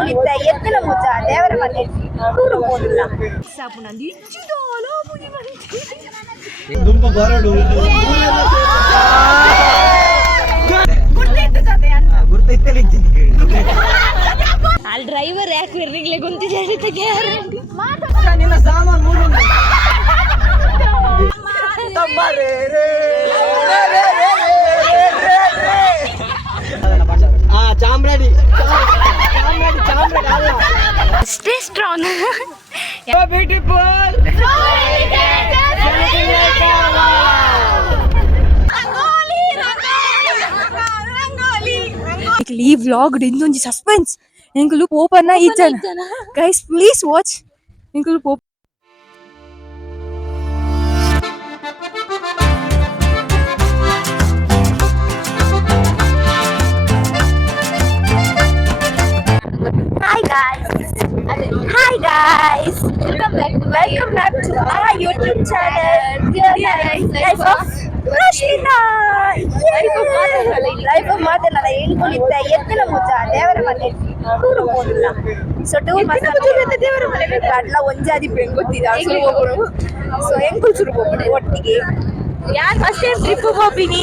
ಎಂಕುಲಿತ್ತ ಎತ್ತಿನ ಮುಜ ದೇವರ ಮನೆ ಕೂರು ಹೋದಿಲ್ಲ ಸಾಪು ನಂದು ಇಚ್ಚಿಡೋಲೋ ಮುನಿ ಮನೆ ದುಂಪ ಬರಡು ಗುರ್ತಿತ್ತು ಜೊತೆ ಅಂತ ಗುರ್ತೈತಲ್ಲ ಅಲ್ಲಿ ಡ್ರೈವರ್ ಯಾಕೆ ಇರ್ಲಿಂಗ್ಲೆ ಗುಂತಿದ್ದಾರೆ ಅಂತ ಗ್ಯಾರಂಟಿ ನಿನ್ನ ಸಾಮಾನು ಮೂರು ತಮ್ಮರೇ ಚಾಮ್ರಾಡಿ ಸ್ಟೇ ಸ್ಟ್ರಾಂಗ್ ಬ್ಯೂಟಿಫುಲ್ ಈ ವ್ಲಾಗ್ ಇಂದೊಂದು ಸಸ್ಪೆನ್ಸ್ ಎಂಕುಲು ಪೋಪನ್ನ ಇಜ್ಜನ ಗೈಸ್ ಪ್ಲೀಸ್ ವಾಚ್ ಎಂಕುಲು ಪೋಪ Hi guys, welcome back to our YouTube channel. Life of Rashmita. Life of Madala. ಎಂಕುಲಿತ್ತ ಎತ್ತಿನ ಮುಜ ದೇವರ ಮನೆ ಕೂರು ಹೋದಿಲ್ಲ ಸೊ ಟೂರ್ ದೇವರ ಮನೆ ಅಡ್ಲ ಒಂಜಾದಿ ಬೆಂಗ್ ಗೊತ್ತಿದ ಸುರುಗೋಗುರು ಸೊ ಎಂಕುಲ್ ಸುರುಗೋಗುರು ಒಟ್ಟಿಗೆ ಯಾರು ಫಸ್ಟ್ ಟೈಮ್ ಟ್ರಿಪ್ ಹೋಗ್ಬಿನಿ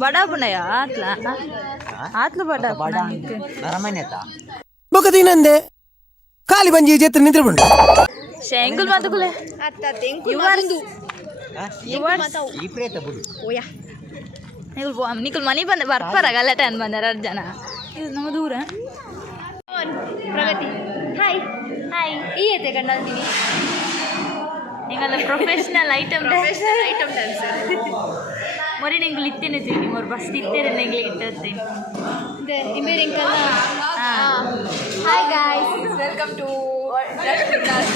బడాపున్నాయా అట్లా అట్లా బొకతినందే ఖాళీ బంజీ చేత నిద్రపండు ಶೇಂಗುಲ್ ಮಾತುಕುಲೆ ನಿಕುಲ್ ಮನಿ ಬಂದ ಬರ್ಪಾರ ಗಲಾಟೆ ಅನ್ ಬಂದಾರ ಜನ ಇದು ನಮ್ಮ ದೂರ ಪ್ರಗತಿ ಹಾಯ್ ಹಾಯ್ ಈ ಐತೆ ಕಂಡಿದ್ದೀನಿ ನಿಂಗಲ್ಲ ಪ್ರೊಫೆಷನಲ್ ಐಟಮ್ ಡ್ಯಾನ್ಸರ್ ಮೊರೆ ನಿಂಗೆ ಇತ್ತೇನೆ ತಿಂಡಿ ಮೊರೆ ಬಸ್ ಇತ್ತೇನೆ ನಿಂಗೆ ಇಟ್ಟೆ ಇಮೇರಿಂಕಲ್ಲ hi guys welcome to channel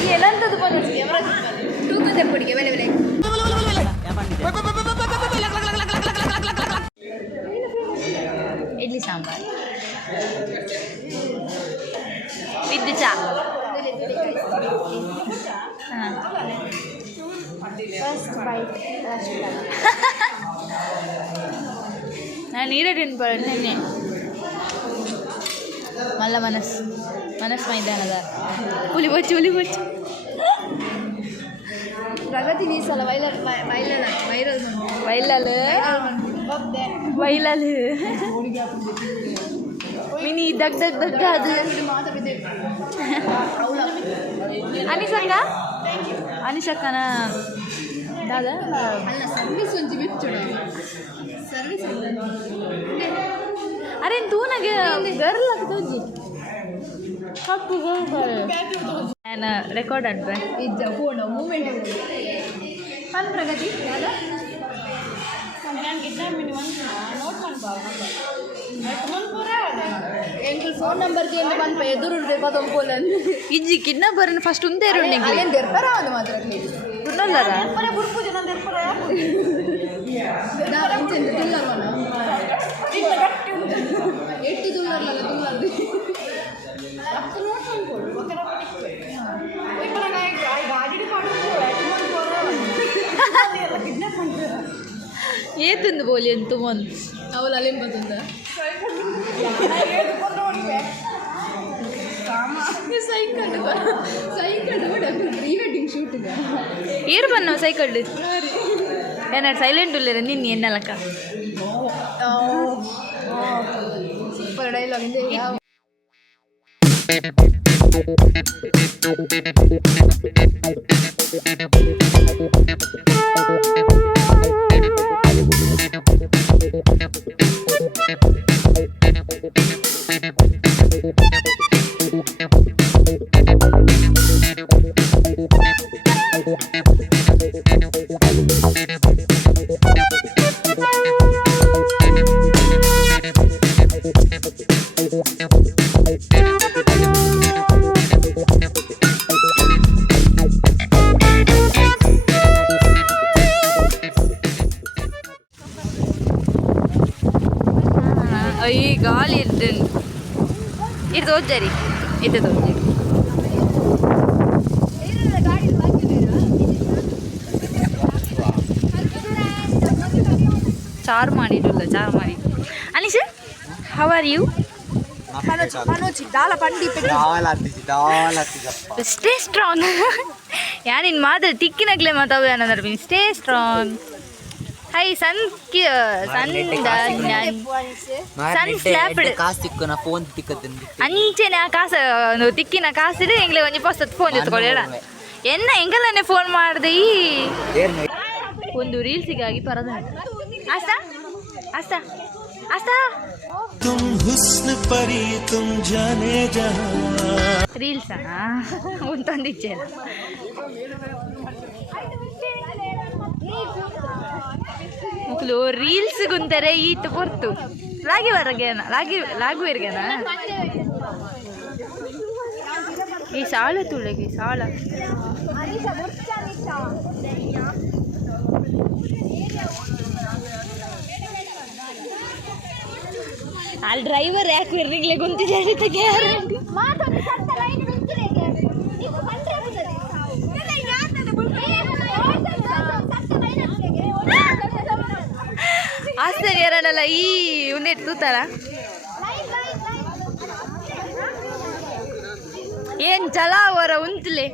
ಈ ಎಲ್ಲಂತದ್ದು ಬಂದಿದೆ ಕ್ಯಾಮೆರಾ ತೂಕು ತೆಪ್ಪಡಿಗೆ ಬೆಲೆ ಬೆಲೆ ಇಡ್ಲಿ ಸಾಂಬಾರ್ ವಿತ್ ಚಾ ನಾನು ನೀರೇ ತಿನ್ಪಡ್ತೇನೆ ಮಲ್ಲ ಮನಸ್ ಮೈದಾನದ ಉಲಿಬೊಚ್ಚು ಪ್ರಗತಿ ನೀಸಲ್ಲ ವೈಲಲ್ ಮಿನಿ ದಗ್ ಅದು ಅನಿಶಕ್ಕನ ದಾದಾ ಸರ್ವಿಸ್ ಒಂಚಿ ಬಿಚ್ಚು ಸರ್ವಿಸ್ ಅರೆ ತೂನಗೆ ಗರ್ಲ್ ಆಗ್ತೋಜಿ ಕಪ್ಪು ನಾನು ರೆಕಾರ್ಡ್ ಅಡ್ಬೆ ಇಜ್ಜ ಫೋನ್ ಮೂಮೆಂಟ್ ಫನ್ ಪ್ರಗತಿ ದಾದಾ ಎಂಕಲ್ ಫೋನ್ ನಂಬರ್ಗೆ ಎಂದು ಬಂದು ಎದುರು ಪದೊಂಪೋಲ ಇಜ್ಜಿ ಕಿಡ್ನಾಪರ್ ಫಸ್ಟ್ ಉಂದೇ ಏನು ತೆರ್ಪರ ಅದು ಮಾತ್ರ ತುನ್ನಲ್ಲರ ಬುರ್ಪು ಜನ ತೆರ್ಪರ ಎಟ್ಟಿ ತುಳ್ಳರ್ಲಲ್ಲ ತುಳ್ಳರ್ದು ಏತಂದು ಬೋಲಿ ಅಂತ ಮೊನ್ ಅವಳು ಅಲ್ಲಿಂದ ಬಂದ ಸೈಕಲ್ ಪ್ರೀ ವೆಡ್ಡಿಂಗ್ ಶೂಟ್ ಏರು ಬನ್ನ ಸೈಕಲ್ ಏನಾರು ಸೈಲೆಂಟ್ ಉಳ್ಳೇರ ನಿನ್ನ ಎನ್ನಲಕ್ಕ ಸೂಪರ್ ಡೈಲಾಗ್ ಇಂದ ಈ ಗಾಳಿ ಇರ್ತೀನಿ ಇದು ತೋಜರಿ ಇದು ತೋಜರಿ ಚಾರ್ ಮಾಡಿರಲ್ಲ ಚಾರ್ ಮಾಡಿ Anish how are you stay strong ಯಾನಿನ್ ಮಾತ್ರ ತಿಕ್ಕಿನಕ್ಲೆ ಮಾತಾವ ಏನಂದ್ರೆ ಸ್ಟೇ ಸ್ಟ್ರಾಂಗ್ ಹೈ ಸನ್ ಅಂಚೆನೆ ಆ ಕಾಸ ತಿಕ್ಕಿನ ಕಾಸಿದ್ರೆ ಎಂಗ್ಲೆ ಒಂಜಿ ಪೊಸ್ತತ್ ಫೋನ್ ಎತ್ಕೊಳ್ಳ ಎನ್ನ ಎಂಗಲ್ಲನೆ ಫೋನ್ ಮಾಡಿದೆ ಈ ಒಂದು ರೀಲ್ಸಿಗಾಗಿ ಪರದ ಆಸ್ತಾ ಆಸ್ತಾ ಆಸ್ತಾ ರೀಲ್ಸಾ ಉಂಟೊಂದಿಚ್ಚೆ ಮಕ್ಕಳು ರೀಲ್ಸ್ ಗುಂತಾರೆ ಈಟ್ ಪೊರ್ತು ಲಾಗಿ ಬರಗೇನ ಲಾಗುವಿರ್ಗೇನ ಈ ಸಾಳ ತುಳಗೆ ಸಾಳ ಅಲ್ಲಿ ಡ್ರೈವರ್ ಯಾಕೆ ಇರ್ಲಿಕ್ಕೆ ಕುಂತಿದ್ದಾರೆ ಗ್ಯಾರಂಟಿ ಆಸ್ತಾನೆ ಯಾರನ್ನಲ್ಲ ಈ ಉಂಡೆ ತೂತಾರ ಏನ್ ಚಲ ಅವರ ಉಂತಲೆ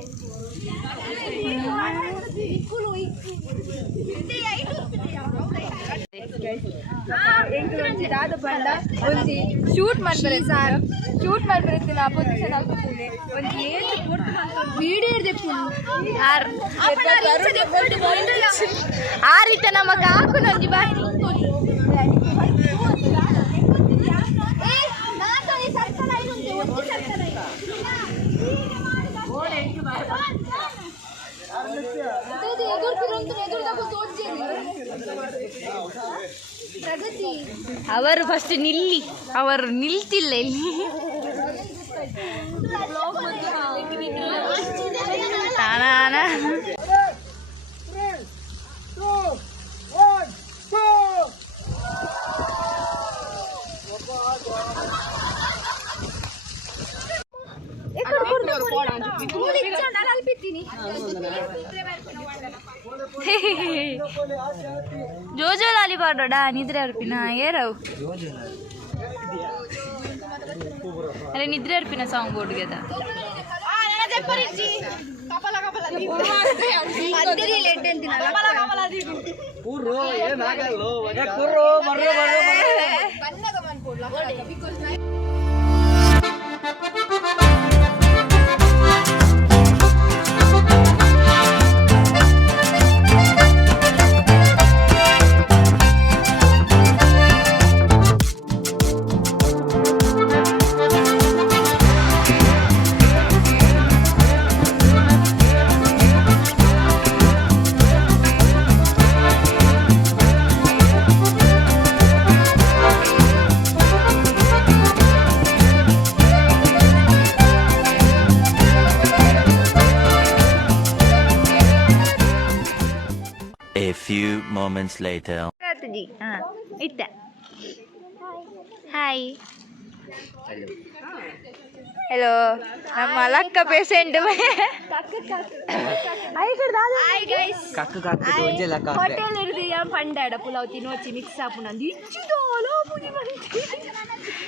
ಶೂಟ್ ಮಾಡ್ತಾರೆ ಸರ್ ಶೂಟ್ ಮಾಡ್ಬರ್ತೀನಿ ಆ ಪೊಸಿಷನ್ ಹಾಕೋತೀನಿ ಒಂದು ಏನು ವಿಡಿಯೋ ಇರ್ಬೇಕು ಆ ರೀತಿ ನಮಗೆ ಹಾಕು ನಂಜಿ ಬಾಯಿ ಅವರು ಫಸ್ಟ್ ನಿಲ್ಲಿ ಅವರು ನಿಲ್ತಿಲ್ಲ ಇಲ್ಲಿ ತಾನಾನ జోజో లాలి పాడోడా నిద్ర అర్పిన ఏరావు అరే నిద్ర అర్పిన సాంగ్ బోర్డు కదా A few moments later. ಇತ್ತ ಹಾಯ್ ಹಲೋ ನಮ್ಮ ಲಕ್ಕ ಪೇಷಂಟ್ ಹೋಟೆಲ್ ಇರ್ದಿಯ ಪಂಡಾಡ ಪುಲಾವ್ ತಿನ್ನೋಚಿ ಮಿಕ್ಸ್ ಆಪುನಂದು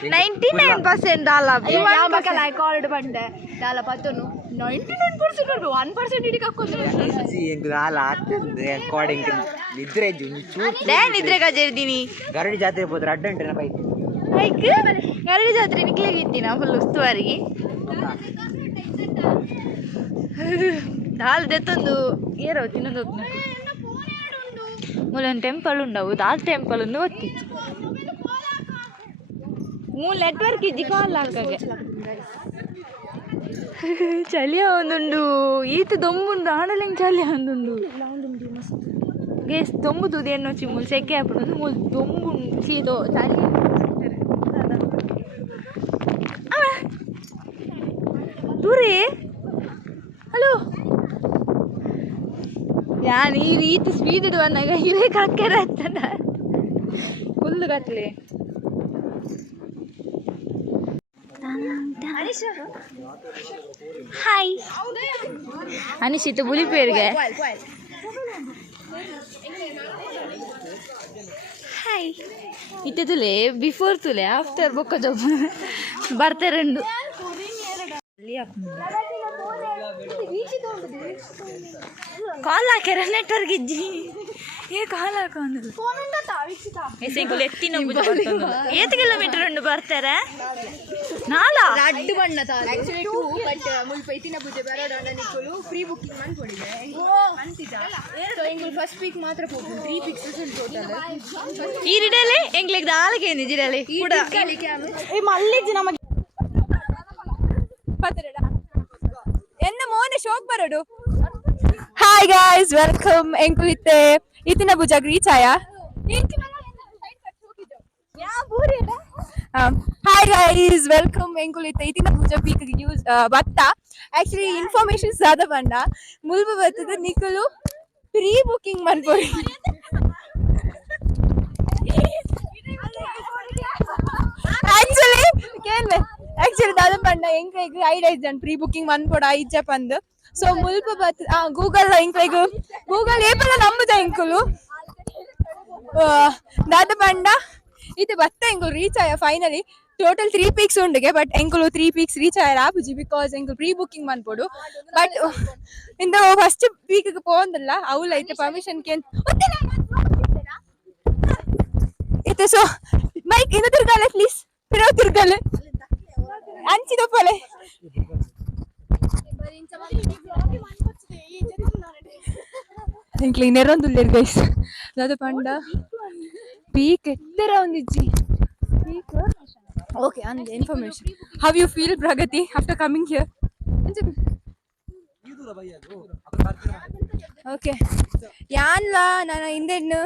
99% ದಾಲ ಯಾಮಕಲ ಕಾಲ್ಡ್ ಬಂಡೆ ದಾಲ ಪತ್ತನು 99% 1% ಇಡಿ ಕಕ್ಕೊಂಡ್ರೆ ಎಂಗ್ ದಾಲ ಆಗ್ತದೆ ಅಕಾರ್ಡಿಂಗ್ ನಿದ್ರೆ ನಿದ್ರೆ ಗಜರ್ದಿನಿ ಗರಡಿ ಜಾತ್ರೆ ಹೋದ್ರೆ ಅಡ್ಡಂಟೆನ ಬೈಕ್ ಬೈಕ್ ಗರಡಿ ಜಾತ್ರೆ ನಿಕ್ಲಾಗಿತ್ತೀನ ಫುಲ್ ಉಸ್ತುವಾರಿಗೆ ದಾಲ್ ದೆತ್ತೊಂದು ಏರೋ ತಿನ್ನೋದು ಮೂಲೊಂದು ಟೆಂಪಲ್ ಉಂಡವು ದಾಲ್ ಟೆಂಪಲ್ ಒಂದು ಒತ್ತಿತ್ತು ನೆಟ್ವರ್ಕ್ ಇಜ್ಜಿ ಕಾಲ್ ಹಾಕಗೆ ಚಳಿ ಒಂದುಂಡು ಈತ ದೊಂಬುಂಡು ಆಡಲಿಂಗ್ ಚಳಿ ಒಂದುಂಡು ಗೇಸ್ ದೊಂಬು ತೂದಿ ಎಣ್ಣೆ వచ్చి ಮುಲ್ ಸೆಕೆ ಹಾಕೊಂಡು ಮುಲ್ ದೊಂಬುಂಡು ಸೀದೋ ಚಳಿ ದೂರೇ ಹಲೋ ಯಾನ್ ಈ ರೀತಿ ಸ್ಪೀಡ್ ಇಡುವನ್ನಾಗ ಇವೇ ಕಕ್ಕೆರ ಹತ್ತದ ಫುಲ್ ಗಟ್ಲೆ ಹಾಯ್ ಅನಿಶಿತ್ ಬುಲಿಪೇರ್ಗೆ ಹಾಯ್ ಇತ್ತೆ ತುಲೆ ಬಿಫೋರ್ ತುಲೆ ಆಫ್ಟರ್ ಬೊಕ್ಕ ಜೊಬ್ ಬರ್ತಾರಂಡು ಕಾಲ್ ಹಾಕ್ಯಾರ ನೆಟ್ವರ್ಕ್ ಇಜ್ಜಿ ಏ ಕಾಲ್ ಹಾಕೊಂಡು ಎತ್ತಿನ ಏತ್ ಕಿಲೋಮೀಟರ್ ಉಂಡು ಬರ್ತಾರೆ ನಾಲಾ ಅಡ್ಡು ಬಣ್ಣ ಬಟ್ ಮುಲ್ಪ ಇತ್ತಿನ ಪೂಜೆ ಬರೋಣ ನಿಕ್ಕಲು ಫ್ರೀ ಬುಕ್ಕಿಂಗ್ ಮಾಡ್ಕೊಂಡಿದ್ದೆ ಅಂತಿದ್ದ ಸೊ ಎಂಗುಲ್ ಫಸ್ಟ್ ವೀಕ್ ಮಾತ್ರ ಹೋಗ್ಬೋದು 3 ಫಿಕ್ಸಸ್ ಉಂಟು ಟೋಟಲ್ ಈ ರಿಡಲೆ ಎಂಗ್ಲೆಗ್ ದಾಲಗೆ ಏನಿಜಿರಲೆ ಕೂಡ ಈ ಮಲ್ಲಿಜ್ ನಮಗೆ ಎನ್ನ ಮೋನೆ ಶೋಕ್ ಬರೋಡು ಹಾಯ್ ಗೈಸ್ ವೆಲ್ಕಮ್ ಎಂಕುಲಿತ್ತೆ ಇತ್ತಿನ ಪೂಜಾಗ್ ರೀಚ್ ಆಯಾ ಹಾಯ್ ಗೈಸ್ ವೆಲ್ಕಮ್ ಎಂಕುಲಿತ್ತೆ ಇತ್ತಿನ ಪೂಜಾ ಪೀಕ್ ಯೂಸ್ ಬತ್ತ ಆಕ್ಚುಲಿ ಇನ್ಫಾರ್ಮೇಶನ್ ज़्यादा ಬಂಡ ಮುಲ್ಪ ಬತ್ತದ ನಿಕಲು ಪ್ರೀ ಬುಕಿಂಗ್ ಮನ್ಪೊಡಿ ಆಕ್ಚುಲಿ ಕೇಳ್ವೆ ಆಕ್ಚುಲಿ ದಾದ ಪಂಡ ಎಂಕೈಗ್ ಐಡಿಯಾ ಇಜ್ಜನ್ ಪ್ರೀ ಬುಕಿಂಗ್ ಮನ್ಪೊಡ ಇಜ್ಜ ಪಂದ್ ಸೊ ಮುಲ್ಪ ಬತ್ ಗೂಗಲ್ ಎಂಕೈಗ್ ಗೂಗಲ್ ಏಪಲ ನಂಬುದ ಎಂಕುಲು ದಾದ ಪಂಡ ಇದು ಬತ್ತ ಎಂಕುಲು ರೀಚ್ ಆಯ ಫೈನಲಿ ಟೋಟಲ್ 3 ಪೀಕ್ಸ್ ಉಂಡಿಗೆ ಬಟ್ ಎಂಕುಲು 3 ಪೀಕ್ಸ್ ರೀಚ್ ಆಯ ಆಪುಜಿ ಬಿಕಾಸ್ ಎಂಕುಲು ಪ್ರೀ ಬುಕಿಂಗ್ ಮನ್ಪೊಡು ಬಟ್ ಇಂದ ಫಸ್ಟ್ ಪೀಕ್ ಪೋಂದಲ್ಲ ಅವಲ ಐತೆ ಪರ್ಮಿಷನ್ ಕೇನ್ ಇತ್ತೆ ಸೊ ಮೈಕ್ ಇನ್ನು ತಿರ್ಗಾಲೆ ಪ್ಲೀಸ್ ತಿರ್ಗಾಲೆ ಅಂಚಿದಪ್ಪಲೆ ఇంట్లో నెరందులేరు గైస్ దాదా పండ పీక్ ఎత్తర ఉందిజ్జి peak okay and information how you feel Pragati after coming here okay ಯಾನ್ಲ ನಾನು ಹಿಂದೆನ್ನು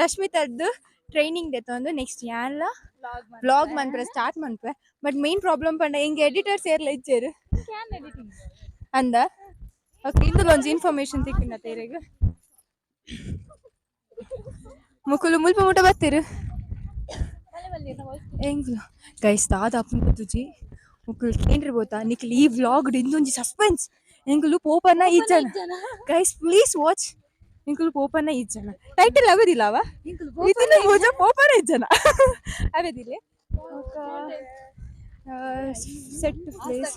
ರಶ್ಮಿತದ್ದು ಟ್ರೈನಿಂಗ್ ದೆತ್ತೊಂದು ನೆಕ್ಸ್ಟ್ ಯಾನ್ಲ ವ್ಲಾಗ್ ಮನ್ಪರೆ ಸ್ಟಾರ್ಟ್ ಮನ್ಪೆ ಬಟ್ ಮೇನ್ ಪ್ರಾಬ್ಲಮ್ ಪಂಡ ಹಿಂಗೆ ಎಡಿಟರ್ಸ್ ಏರ್ಲ ಇಜ್ಜೇರು ಅಂದ ಓಕೆ ಇಂದುಲೊಂಜಿ ಇನ್ಫಾರ್ಮೇಶನ್ ತಿಕ್ಕಿನ ತೇರೆಗ್ ಮುಕುಲು ಮುಲ್ಪ ಮುಟ ಬತ್ತಿರು ಎಂಗ್ಲು ಗೈಸ್ ದಾದ ಅಪ್ಪನ ತುಜಿ ಮುಕುಲು ಕೇಂದ್ರಬೋತಾ ನಿಕ್ಲಿ ಈ ವ್ಲಾಗ್ ಇಂದೊಂಜಿ ಸಸ್ಪೆನ್ಸ್ ಎಂಕುಲು ಪೋಪನ್ನ ಇಜ್ಜನ ಗೈಸ್ ಪ್ಲೀಸ್ ವಾಚ್ ಎಂಕುಲು ಪೋಪನ್ನ ಇಜ್ಜನ ಟೈಟಲ್ ಆಗೋದಿಲ್ಲವ ಇತ್ತಿನ ಪೂಜಾ ಪೋಪನ ಇಜ್ಜನ ಆಗೋದಿಲ್ಲ ಸೆಟ್ ಪ್ಲೇಸ್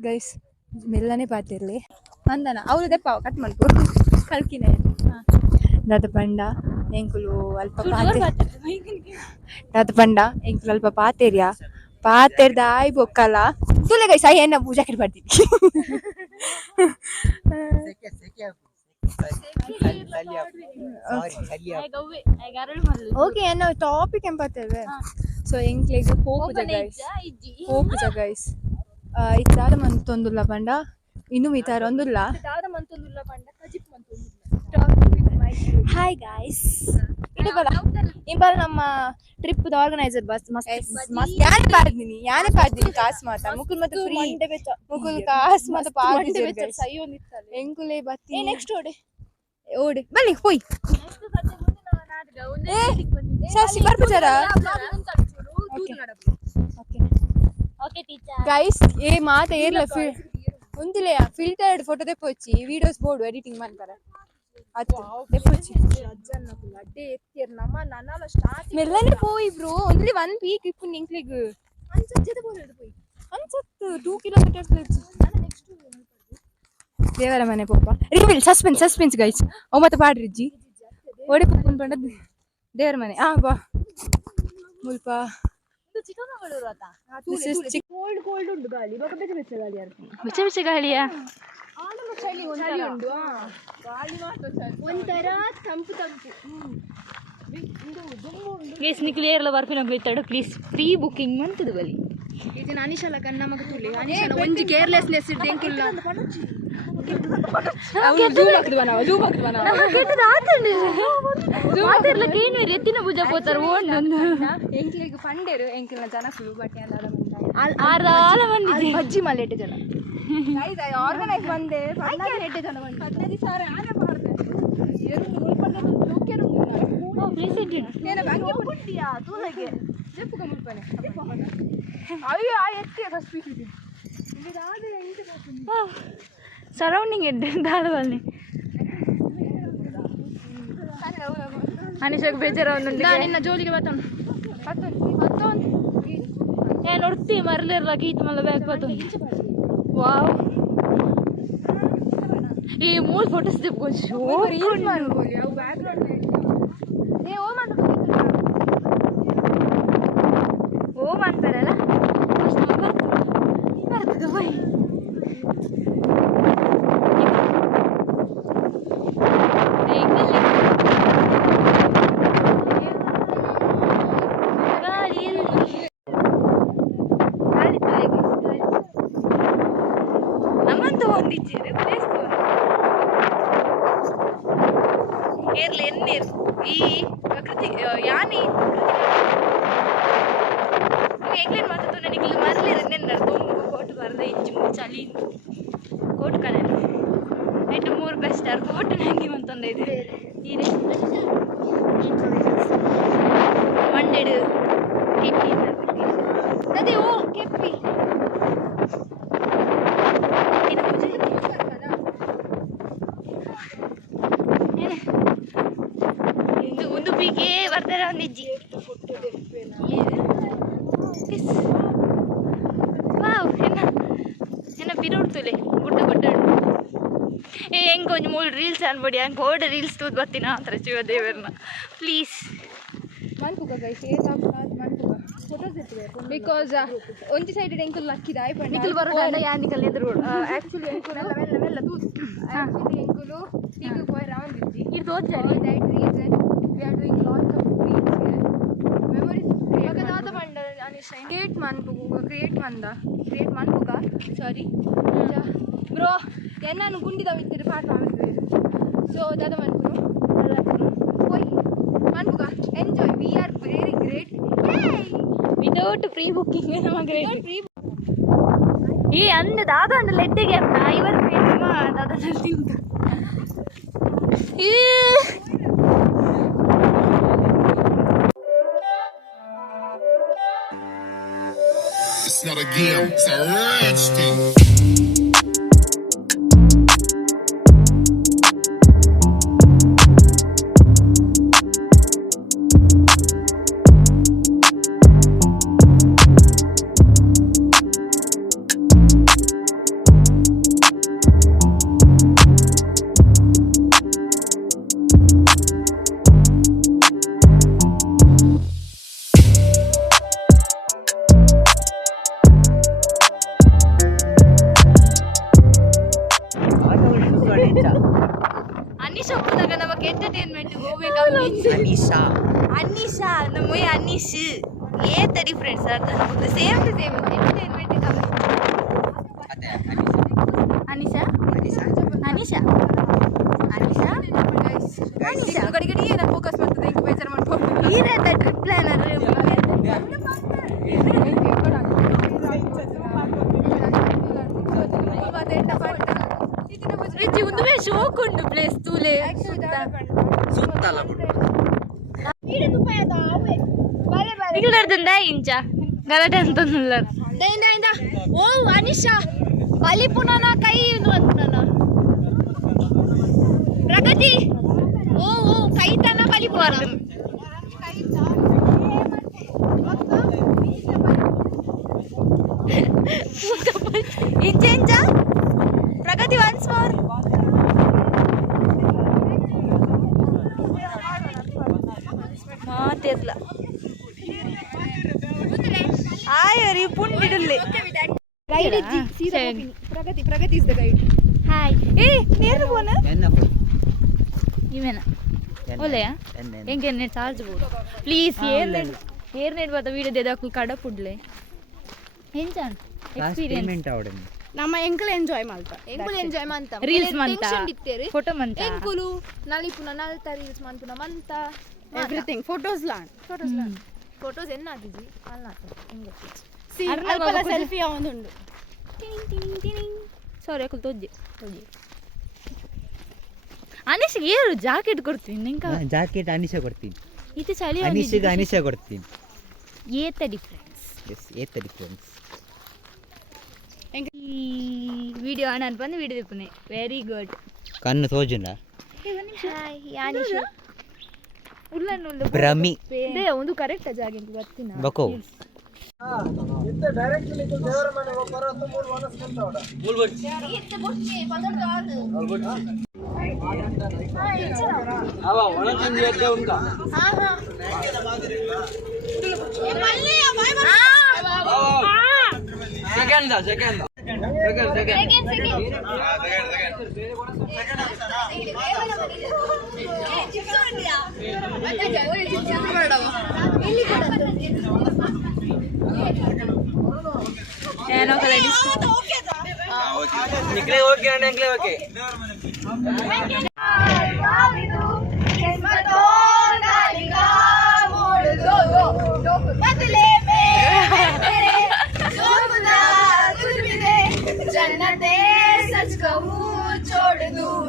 ಗೈಸ್ ಮೆಲ್ಲನೆ ಪಾತಿರ್ಲಿ ಅಂದನ ಅವ್ರು ದೆಪ್ಪ ಕಟ್ ಮಾಡ್ಕೊ ಕಲ್ಕಿನ ದಾದ ಪಂಡ ಎಂಕುಲು ಅಲ್ಪ ದಾದ ಪಂಡ ಎಂಕುಲು ಅಲ್ಪ ಪಾತೆರ್ಯಾ ಪಾತೆರ್ದ ಆಯ್ ಬೊಕ್ಕಲ್ಲ ತುಲೆ ಗೈಸ್ ಆಯ್ ಎನ್ನ ಪೂಜಾ ಕೆಟ್ ಬರ್ತೀನಿ ಓಕೆ ಎನ್ನ ಟಾಪಿಕ್ ಎಂಬತ್ತೇವೆ ಸೊ ಎಂಕ್ಲೆಗ್ ಹೋಪುಜ ಗೈಸ್ ಇತ್ತಾದ ಮಂತೊಂದುಲ್ಲ ಪಂಡ ಇನ್ನು ಮಿತಾರ ಒಂದುಲ್ಲ ಹಾಯ್ ಗೈಸ್ ಇಡಬಲ ಇಂಬಲ ನಮ್ಮ ಟ್ರಿಪ್ ಆರ್ಗನೈಸರ್ ಬಸ್ ಮಸ್ತ್ ಯಾನೆ ಪಾಡ್ದಿನಿ ಕಾಸ್ ಮಾತ ಮುಕುಲ್ ಮತ್ತೆ ಫ್ರೀ ಮುಕುಲ್ ಕಾಸ್ ಮಾತ ಪಾಡ್ದಿನಿ ಎಂಕುಲೆ ಬತ್ತಿ ನೆಕ್ಸ್ಟ್ ಓಡೆ ಬನ್ನಿ ಹೋಯ್ ಶಾಶಿ ಬರ್ಪುಜಾರ ಓಕೆ ಗೈಸ್ ಏ ಮಾತ ಏರ್ಲ ಒಂದಿಲೆ ಫಿಲ್ಟರ್ಡ್ ಫೋಟೋ ತೆಪ್ಪೊಚ್ಚಿ ವಿಡಿಯೋಸ್ ಬೋರ್ಡು ಎಡಿಟಿಂಗ್ ಮಾಡ್ತಾರೆ ಮೆಲ್ಲನೆ పోయి ಬ್ರೋ only 1 week ಇಪ್ಪು ನಿಂಕ್ಲಿಗ್ ಅನ್ಸತ್ತು 2 ಕಿಲೋಮೀಟರ್ಸ್ ದೇವರ ಮನೆ ಪೋಪ ರಿವೀಲ್ ಸಸ್ಪೆನ್ಸ್ ಗೈಸ್ ಓ ಮತ್ತೆ ಪಾಡ್ರಿಜ್ಜಿ ಓಡಿ ಪುಪ್ಪನ್ ಪಂಡ ದೇವರ ಮನೆ ಬಾ ಮುಲ್ಪ ಕೋಲ್ಡ್ ಉಂಟು ಗಾಳಿ ಬೆಚ್ಚ ಗಾಳಿ ಬೆಚ್ಚ ಗಾಳಿಯಾ ಚಳಿ ಉಂಟು ಗಾಳಿ ಮಾತ್ರ ಒಂಥರ ತಂಪು ಗೇಸ್ ನಿ ಕ್ಲಿಯರ್ಲ ಬರ್ಪಿ ನಮ್ಗೆ ಇತ್ತಾಡು ಪ್ಲೀಸ್ ಪ್ರೀ ಬುಕ್ಕಿಂಗ್ ಮಂತದ ಬಲಿ ಇದನ್ನ ಅನಿಶಾಲ ಕಣ್ಣ ಮಗ ತುಳಿ ಅನಿಶಾಲ ಒಂಜಿ ಕೇರ್ಲೆಸ್ನೆಸ್ ಇರ್ದೆ ಎಂಕಿಲ್ಲ ಅವನು ಜೂಮ್ ಹಾಕ್ದವ ನಾವು ಮಾತಾಡ್ಲಕ್ಕೆ ಏನು ಎತ್ತಿನ ಪೂಜೆ ಹೋಗ್ತಾರೆ ಓಣ್ಣೊಂದು ಎಂಕ್ಲಿಗೆ ಪಂಡೇರು ಎಂಕಿಲ್ನ ಜನ ಸುಳು ಬಟ್ಟೆ ಆರಾಲ ಮಂದಿ ಅಜ್ಜಿ ಮಲೆ 8 ಜನ ಆರ್ಗನೈಸ್ ಬಂದೆ 8 ಜನ 15 ಸಾವಿರ ಆನೆ ಮಾಡ್ದೆ ಏನು ಮುಳ್ಪಂಡ ಲೋಕ್ಯರು ಪ್ಲೀಸ್ ಇಟ್ಟು ಏನ ಬಂಗೆ ಪುಟ್ಟಿಯಾ ತೂಲಗೆ ಜಪ್ಪು ಕಮಲ್ಪನೆ ಅಯ್ಯೋ ಆ ಎತ್ತಿ ಕಸ್ಪೀಟ್ ಇದೆ ಇದಾದೆ ಎಂತ ಸರೌಂಡಿಂಗ್ ಎಡ್ಡೆ ದಾಳವಲ್ಲಿ ಅನಿಶಾಗ್ ಬೇಜಾರ ಒಂದೊಂದು ನಿನ್ನ ಜೋಲಿಗೆ ಬತ್ತೊಂದು ಏ ನೋಡ್ತಿ ಮರಲಿರಲ್ಲ ಗೀತ್ ಮಲ್ಲ ಬ್ಯಾಗ್ ಬತ್ತು ವಾವ್ ಈ ಮೂರು ಫೋಟೋಸ್ ತೆಗ್ಕೊಂಡು ಶೋ ರೀಲ್ಸ್ ಮಾಡ್ಕೊಳ್ಳಿ ಅವು ಬ್ಯಾಕ್ ಗ್ರೌಂಡ್ ಏ ಓಮ್ ಅಂತಾರಲ್ಲ ಅಷ್ಟು ಬರ್ತದೆ ಬೈ ನಮ್ಮಂತೂ ಹೊಂದಿದ್ದೀರಿ ಪ್ಲೇಸ್ ಏರ್ಲಿ ಎನ್ನೀರು ಈ ಪ್ರಕೃತಿ ಯಾನಿ ಎಂಗ್ಲೇನ್ ಮಾತಾಡ್ತು ನನಗೆ ಇಲ್ಲಿ ಮರಲಿರ ತುಂಬ ಕೋಟು ಬರದ ಇಂಚು ಚಳಿ ಕೋಟು ಕಡೆ ಆಯ್ತು 3 ಬೆಸ್ಟ್ ಆರ್ ಕೋಟು ನಂಗೆ ಅಂತಂದ ಇದೆ ಈ ಮಂಡೆಡು ಕಿಪ್ಪಿ ಅದೇ ಓ ಕೆಪ್ಪಿ ಒಂದು ಪೀಕೆ ಬರ್ತಾರೆ ಒಂದಿಜ್ಜಿ ವಾವ್ ಎನ್ನ ಪಿರುಡ್ತುಲೆ ಗುಡ್ಡ ಗುಡ್ಡ ಏ ಹೆಂಗೆ ಒಂದು 3 ರೀಲ್ಸ್ ಅನ್ಬೇಡಿ ಹಂಗೆ ಓಡ ರೀಲ್ಸ್ ತೂದ್ ಬರ್ತೀನ ಅಂತಾರೆ ಶಿವದೇವರನ್ನ ಪ್ಲೀಸ್ ಮನ್ಪುಗ ಗೈಸ್ ಮನ್ಪುಗ ಫೋಟೋಸ್ ಇರ್ತದೆ ಬಿಕಾಸ್ ಒಂಜಿ ಸೈಡ್ ಎಂಕುಲ್ ಲಕ್ಕಿದ ಐಪಂಡ ನಿಖಿಲ್ ಬರೋದ ಯಾನಿಕಲ್ ಎದುರು ಆಕ್ಚುಲಿ ಎಂಕುಲ್ ಮೆಲ್ಲ ತೂದು ಆಕ್ಚುಲಿ ಎಂಕುಲು ಈಗ ಹೋಯ್ ರೌಂಡ್ ಇದ್ದಿ ಇದು ತೋರ್ಚಾರಿ that reason we are doing lots of reels here memories ಮಗ ದಾದ ಮಂಡ ಅನಿಶಾ ಕ್ರಿಯೇಟ್ ಮನ್ಪುಗ ಸಾರಿ ಬ್ರೋ ಎನ್ನಾನು ಗುಂಡಿದ ಮಿತ್ತಿರು ಪಾಠ ಮಾಡ್ತೀವಿ ಸೊ ದಾದ ಮನ್ಪುನು ಹೋಯ್ ಮನ್ಪುಗ enjoy we are very great without pre booking ನಮ್ಮ ಗ್ರೇಟ್ ಈ ಅಂದ ದಾದ ಅಂದ ಲೆಟ್ಟಿಗೆ ಐವರ್ ಪೇಟಮ ದಾದ ತಿಂತು ಈ It's not a game, it's a rich thing. Anisha ಹೋದಾಗ ನಮಗೆ ಎಂಟರ್ಟೈನ್ಮೆಂಟ್ ಹೋಗ್ಬೇಕು ಅನಿಶಾ ನಮ್ಮ ಅನೀಶ್ ಏತ ಡಿಫ್ರೆನ್ಸ್ ಅರ್ಥ ನಮಗೆ same to same entertainment Anisha Anisha Anisha Anisha ಗಡಿ ಏನ ಫೋಕಸ್ ಮಾಡ್ತದೆ ಹೆಂಗೆ ಬೇಜಾರು ಮಾಡ್ಬೋದು ಈ ರೀತಿ ಟ್ರಿಪ್ ಪ್ಲಾನರ್ ಒಂದು ಶೋಕ್ ಉಂಟು ಪ್ಲೇಸ್ ತೂಲೆ ಸುತ್ತಲ್ಲ ಇಗ್ಲರ್ದಿಂದ ಇಂಚ ಗಲಾಟೆ ಅಂತಂದಿಲ್ಲ ಓ ಅನಿಶಾ ಬಲಿಪುನನ ಕೈ ಇದು ಅಂತ ಪ್ರಗತಿ ಓ ಓ ಕೈ ತನ ಬಲಿಪುರ ಇಂಚ ಇಂಚ ಪ್ರಗತಿ ಒನ್ಸ್ ಮೋರ್ ಮಾತಿರ್ಲ ಆಯರಿ ಪುಂಡಿಡುಲ್ಲೆ ಗೈಡ್ ಇಜ್ಜಿ ಸೀದಾ ಪ್ರಗತಿ ಇಸ್ ದ ಗೈಡ್ ಹಾಯ್ ಏ ನೇರು ಫೋನ್ ಎನ್ನ ಇವೇನ ಒಳ್ಳೆಯಾ ಹೆಂಗೆ ನೆಟ್ ಚಾರ್ಜ್ ಬೋದು ಪ್ಲೀಸ್ ಏರ್ ನೆಟ್ ಬತ್ತ ವೀಡಿಯೋ ದೇದಾಕು ಕಡಪುಡ್ಲೆ ಹೆಂಚಾನ್ ಎಕ್ಸ್ಪೀರಿಯನ್ಸ್ ನಮ್ಮ ಎಂಕಲ್ ಎಂಜಾಯ್ ಮಾಡ್ತ ಎಂಕುಲು ಎಂಜಾಯ್ ಮಂತ ರೀಲ್ಸ್ ಮಂತ ಇತ್ತೇರಿ ಫೋಟೋ ಮಂತ ಎಂಕುಲು ನಲಿಪುನ ನಲ್ತ ರೀಲ್ಸ್ ಮಂತುನ ಮಂತ ಎವ್ರಿಥಿಂಗ್ ಫೋಟೋಸ್ ಲಾನ್ ಫೋಟೋಸ್ ಎನ್ನ ಆದಿಜಿ ಅಲ್ಲ ಹಿಂಗೆ ಸಿ ಅಲ್ಪಲ ಸೆಲ್ಫಿ ಅವನುಂಡು ಸಾರಿ ಅಕಲ್ ತೊಜ್ಜಿ ಅನಿಶಿಗೆ ಏರು ಜಾಕೆಟ್ ಕೊಡ್ತೀನಿ ನಿಂಕ ಜಾಕೆಟ್ ಅನಿಶಾ ಕೊಡ್ತೀನಿ ಇದು ಚಳಿ ಅನಿಶಿಗೆ ಅನಿಶಾ ಕೊಡ್ತೀನಿ ಏತ ಡಿಫ್ರೆನ್ಸ್ ಎಸ್ ಏತ ಡಿಫ್ರೆನ್ಸ್ ಈ ವಿಡಿಯೋ ನಾನು ಬಂದು ವಿಡಿಯೋ ತಿಪ್ಪನೆ ವೆರಿ ಗುಡ್ ಕಣ್ಣು ತೋಜುನ ಹಾಯ್ ಯಾನಿಶು ಉಲ್ಲನ್ನು ಭ್ರಮಿ ದೇ ಒಂದು ಕರೆಕ್ಟ್ ಜಾಗ ಅಂತ ಬರ್ತೀನ ಬಕೋ ಏನೋ ಕಲೆ जन्नते सच कहूँ छोड़ दूँ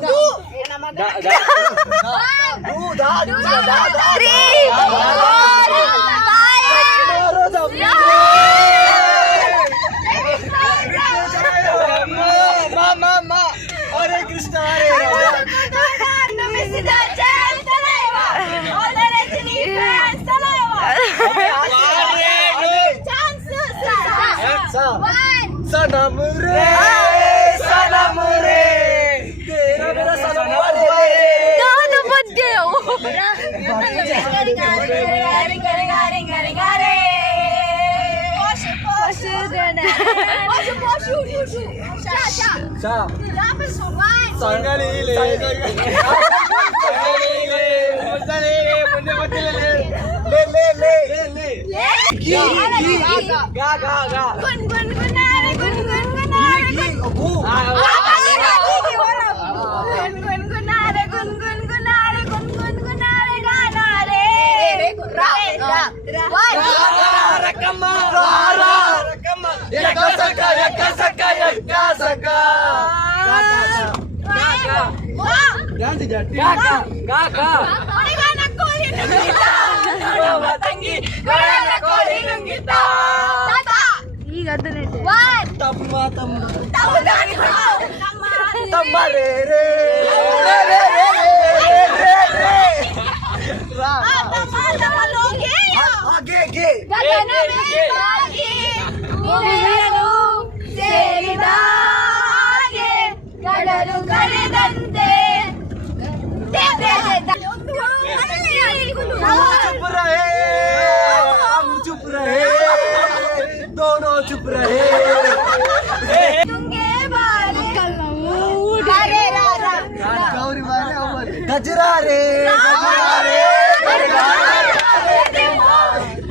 ಈಗ ಅದನ್ನೇ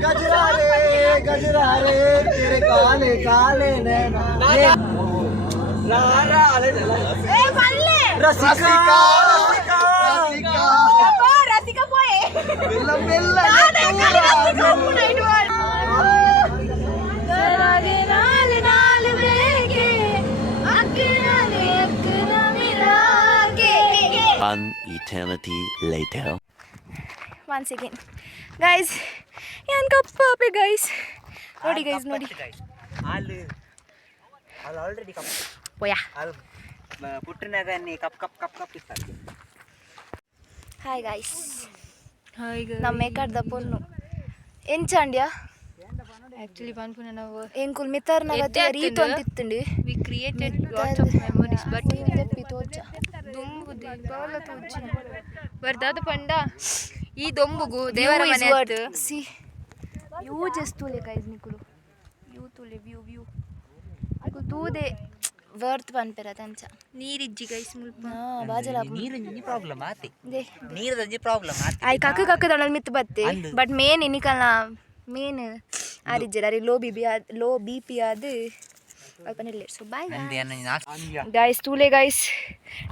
गजरा रे गजरा रे तेरे काले काले नैना रसिका रसिका పోయే మెల్ల One eternity later. once again guys yan kappa guys nodi guys nodi ಅಲ್ಲಿ ಆಲ್ರೆಡಿ ಕಪ್ poya ಅಲ್ಲಿ ಪುಟ್ಟನಗನ್ನಿ ಕಪ್ ಕಪ್ ಕಪ್ ಕಪ್ ಇಸ್ತಾರೆ hi guys ಹಾಯ್ ನಮ್ಮ ಕಡ್ದ ಪೊನ್ನು ಎಂಚಂಡ್ಯಾ ಆಕ್ಚುಲಿ ಪನ್ಪುನ ನಾವು ಎಂಕುಲ್ ಮಿತರ್ನಗತಿ ರೀತು ಅಂತಿತ್ತುಂಡಿ we created lots of memories but ತೋಚ ದುಂಬುದಿ ಬಾಲ ತೋಚ ಬರ್ದಾದ ಪಂಡ ಈ ದೊಂಬುಗು ದೇವರ ಮನೆ ಅತ್ತು ಸಿ ಯೂ ಜಸ್ಟ್ ತುಲೆ ಗೈಸ್ ನಿಕುಲು ಯೂ ತುಲೆ ವ್ಯೂ ನಿಕುಲು ತೂದೆ ವರ್ತ್ ಪನ್ಪೆರ ತಂಚ ನೀರಿಜ್ಜಿ ಗೈಸ್ ಮುಲ್ಪ ಬಾಜಲ ನೀರು ಪ್ರಾಬ್ಲಮ್ ಆತಿ ದೇ ನೀರದಂಜಿ ಪ್ರಾಬ್ಲಮ್ ಆತಿ ಆಯ್ ಕಕ್ಕ ದೊಡಲ್ ಮಿತ್ ಬತ್ತೆ but main ಇನ್ನಿಕಲ್ನ main ಆರಿಜ್ಜರ aari low B P ಆದ್ ಅಲ್ಪ ನಿಲ್ಲೆ ಸೊ ಬಾಯ್ गाइस तूले गाइस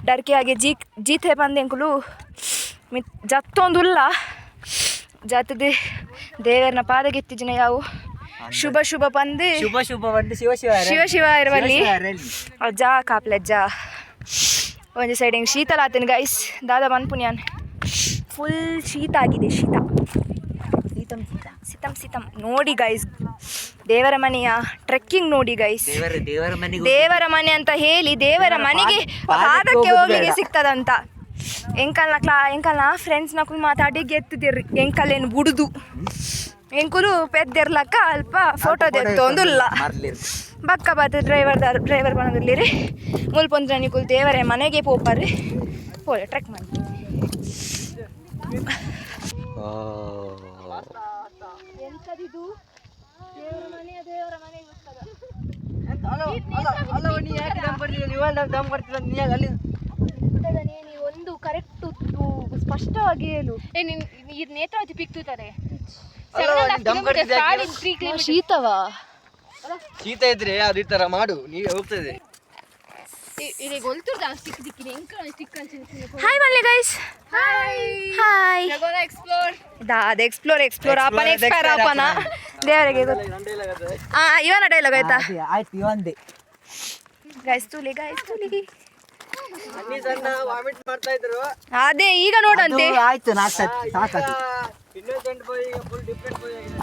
डर के आगे जीते पंदेंकुಲು ಮಿತ್ ಜತ್ತೊಂದುಲ್ಲ ಜತ್ತದೆ ದೇವರನ ಪಾದಗೆತ್ತಿಜಿನ ಯಾವು ಶುಭ ಪಂದೆ ಶುಭ ಬಂದು ಶಿವ ಇರುವಲ್ಲಿ ಅಜ್ಜ ಕಾಪ್ಲೆಜ್ಜ ಒಂದು ಸೈಡ್ ಹಿಂಗೆ ಶೀತಲ ಆತೇನೆ ಗೈಸ್ ದಾದ ಮನ್ಪುನ್ಯಾನ್ ಫುಲ್ ಶೀತ ಆಗಿದೆ ಶೀತಂ ನೋಡಿ ಗೈಸ್ ದೇವರ ಮನೆಯ ಟ್ರೆಕ್ಕಿಂಗ್ ನೋಡಿ ಗೈಸ್ ದೇವರ ಮನೆ ಅಂತ ಹೇಳಿ ದೇವರ ಮನೆಗೆ ಪಾದಕ್ಕೆ ಹೋಗ್ಲಿಕ್ಕೆ ಸಿಗ್ತದಂತ ಎಂಕಲ್ನ ಫ್ರೆಂಡ್ಸ್ ನಕುಲ್ ಮಾತಾಡಿ ಗೆತ್ತಿದಿರ್ರಿ ಎಂಕಲ್ಲೇನು ಬುಡುದು ಎಂಕುಲು ಪೆದ್ದಿರ್ಲಕ್ಕ ಅಲ್ಪ ಫೋಟೋ ತೆತ್ತೊಂದುಲ್ಲ ಬಕ್ಕ ಬತ್ತು ಡ್ರೈವರ್ ಬಂದಿರ್ಲಿರಿ ಮುಲ್ಪೊಂದ್ರ ನಿಕುಲ್ ದೇವರ ಮನೆಗೆ ಪೋಪರ್ರಿ ಪೋಲೆ ಟ್ರೆಕ್ ಮಾಡ್ತೀವಿ ಎಂತದಿದು ದೇವರ ಮನೆ ಒಂದು ಕರೆಕ್ಟ್ ಸ್ಪಷ್ಟವಾಗಿ ಹೇಳು ಈ ನೇತ್ರಾವತಿ ಪಿಕ್ತುತ್ತಾರೆ ಶೀತವಾ ಶೀತ ಇದ್ರೆ ಅದೇ ತರ ಮಾಡು ನೀವೇ ಹೋಗ್ತದೆ ಹಾಯ್ ಮಲ್ಲೆ ಗೈಸ್ ಹಾಯ್ ದಾದ ಎಕ್ಸ್ಪ್ಲೋರ್ ಅಪ್ಪನ ಎಕ್ಸ್ಪೈರ್ ಅಪ್ಪನ ದೇವರಿಗೆ ಗೊತ್ತು ಇವನ ಡೈಲಾಗ್ ಆಯ್ತಾ ಆಯ್ತು ಇವಂದೆ ಗೈಸ್ ತೂಲಿ ವಾಮಿಟ್ ಮಾಡ್ತಾ ಇದ್ರು ಅದೇ ಈಗ ನೋಡಂತೆ ಆಯ್ತು ಸಾಕು ಇನ್ನೊಂದು ಬಾಯ್ ಫುಲ್ ಡಿಫ್ರೆಂಟ್ ಬಾಯ್ ಆಗಿದೆ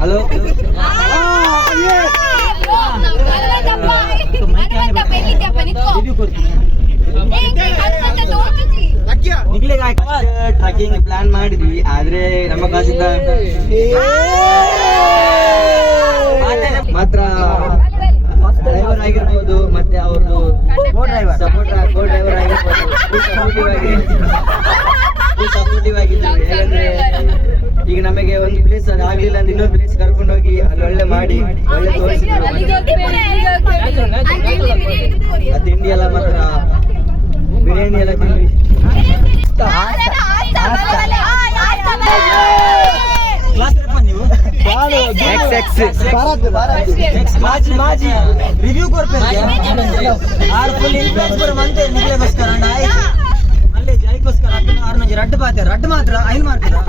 ಹಲೋ ಟ್ರಕ್ಕಿಂಗ್ ಪ್ಲಾನ್ ಮಾಡಿದ್ವಿ ಆದ್ರೆ ನಮ್ಮ ಕಾಸಿಂದ ಮಾತ್ರ ಡ್ರೈವರ್ ಆಗಿರ್ಬೋದು ಮತ್ತೆ ಅವ್ರದ್ದು ಕೋ ಡ್ರೈವರ್ ಆಗಿರ್ಬೋದು ಸಪೋರ್ಟಿವ್ ಆಗಿದ್ರು ಏನಂದ್ರೆ ಈಗ ನಮಗೆ ಒಂದು ಪ್ಲೇಸ್ ಆಗ್ಲಿಲ್ಲ ಅಂದ್ರೆ ಇನ್ನೊಂದು ಪ್ಲೇಸ್ ಕರ್ಕೊಂಡು ಹೋಗಿ ಅಲ್ಲಿ ಒಳ್ಳೆ ಮಾಡಿ ಒಳ್ಳೆ ತೋರಿಸಿದ್ರು ಆ ತಿಂಡಿ ಎಲ್ಲ ಮಾತ್ರ ಬಿರಿಯಾನಿ ಎಲ್ಲ ತಿಂದ್ವಿ ಮಾಜಿ ರಿವ್ಯೂ ರಡ್ಡು ಮಾತ್ರ ಐದು ಮಾಡ್ತೀರಾ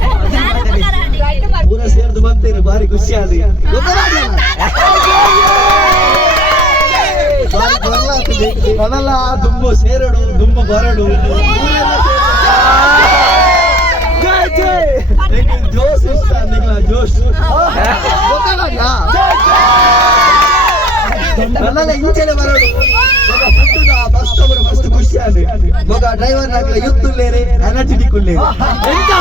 ಪೂರ ಸೇರ್ದು ಬಂತೇನೆ ಬಾರಿ ಖುಷಿ ಆದ್ರಿ ಬರಲ್ಲ ದುಂಬು ಸೇರಡು ದುಂಬು ಬರಡು ಜೋಶ್ ಇಷ್ಟ ಜೋಶ್ ನನ್ನೆಲ್ಲ ಇಂಚೆನೆ ಬರೋಡು ಬಸ್ ತಗೊಂಡು ಮಸ್ತ್ ಖುಷಿ ಆದ್ರೆ ಮಗ ಡ್ರೈವರ್ ನಾಗ್ಲ ಯುತ್ತುಲ್ಲೇರಿ ಎನರ್ಜೆಟಿಕ್ ಉಳ್ಳೇರಿ ಎಂತ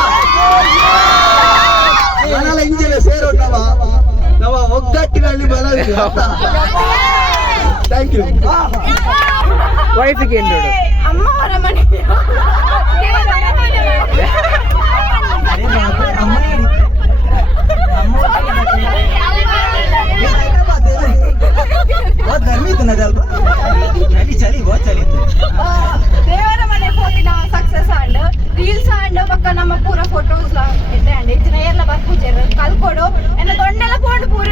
ನನ್ನೆಲ್ಲ ಇಂಚೆನೆ ಸೇರೋಟವ ನಮ್ಮ ಒಗ್ಗಟ್ಟಿನಲ್ಲಿ ಬರೋದು ಥ್ಯಾಂಕ್ ಯು ವೈಫಿಗೆ ಏನು ನೋಡು ಅಮ್ಮ ಅವರ ಮನೆ बहुत गर्मी तो नजर चली चली बहुत चली ದೇವರ ಮನೆ ಫೋಟಿನ ಸಕ್ಸಸ್ ಅಂಡ್ ರೀಲ್ಸ್ ಅಂಡ್ ಪಕ್ಕ ನಮ್ಮ ಪೂರ ಫೋಟೋಸ್ ಇತ್ತೆ ಅಂಡ್ ಇತ್ತಿನ ಎಲ್ಲ ಬರ್ಪೂಜೆ ಕಲ್ಕೊಡು ಎನ್ನ ದೊಡ್ಡೆಲ್ಲ ಕೊಂಡು ಪೂರ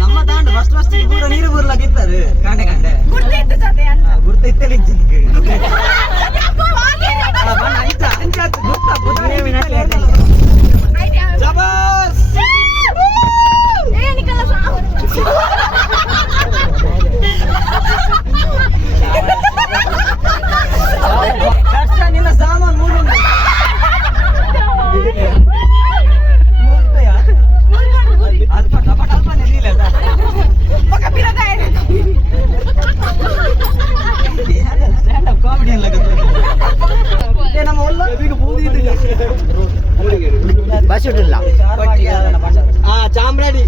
ನಮ್ಮ ತಾಂಡು ಫಸ್ಟ್ ಫಸ್ಟ್ ಪೂರ ನೀರು ಬುರ್ಲಾಗಿತ್ತದು ಕಾಂಡೆ ಕಾಂಡೆ ಗುರ್ತಿತ್ತು ಜೊತೆ ಅಂತ ಗುರ್ತ ಇತ್ತಲಿ ನಿನ್ನ ಸಾಮಾನು ಮೂರು ಅಲ್ಪ ಟಪ ಟಪ ನಿಲ್ಲ ಸ್ಟ್ಯಾಂಡ್ ಅಪ್ ಕಾಮಿಡಿ ಎಲ್ಲ ನಮ್ಮ ಒಲ್ಲ ಬಸ್ ಇಟ್ಟಿಲ್ಲ ಚಾಮರಾಡಿ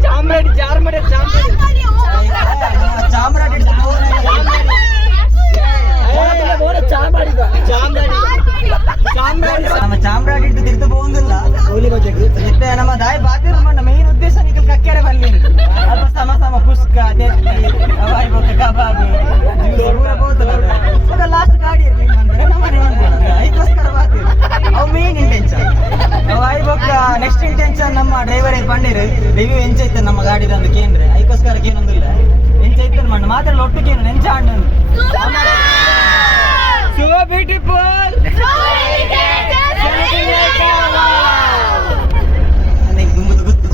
ಚಾಮರಾಡಿ ಅಲ್ಲ ಚಾಮರಾಡಿ ಚಾಮರಾಡಿ ತಿರ್ತು പോകുന്നിಲ್ಲ ಮತ್ತೆ ನಮ್ಮ ದಾಯಿ ಬಾತಿರ ಮೇನ್ ಉದ್ದೇಶ ನಿಖಿಲ್ ಕಕ್ಕೆರೆ ಬಲ್ಲಿ ಸಮ ಸಮ ಪುಷ್ಕ ಹವಾಯಿ ಬೊಕ್ಕ ಕಬಾಬ್ ಪೂರ ಲಾಸ್ಟ್ ಗಾಡಿ ಇರ್ಲಿ ನಮ್ಮನೆ ಅದಕ್ಕೋಸ್ಕರ ಬಾತಿರು ಅವು ಮೇನ್ ಇಂಟೆನ್ಷನ್ ಹವಾಯಿ ಬೊಕ್ಕ ನೆಕ್ಸ್ಟ್ ಇಂಟೆನ್ಷನ್ ನಮ್ಮ ಡ್ರೈವರ್ ಪಂಡಿರು ರಿವ್ಯೂ ಎಂಚೈತೆ ನಮ್ಮ ಗಾಡಿದ ಒಂದು ಕೇಂದ್ರ ಅದಕ್ಕೋಸ್ಕರ ಏನೊಂದಿಲ್ಲ ಎಂಚೈತೆ ಮಣ್ಣು ಮಾತ್ರ ಒಟ್ಟಿಗೇನು ನೆಂಚ ಹಣ್ಣು so beautiful ನನಗೆ ಗುಮ್ಮದು ಗೊತ್ತು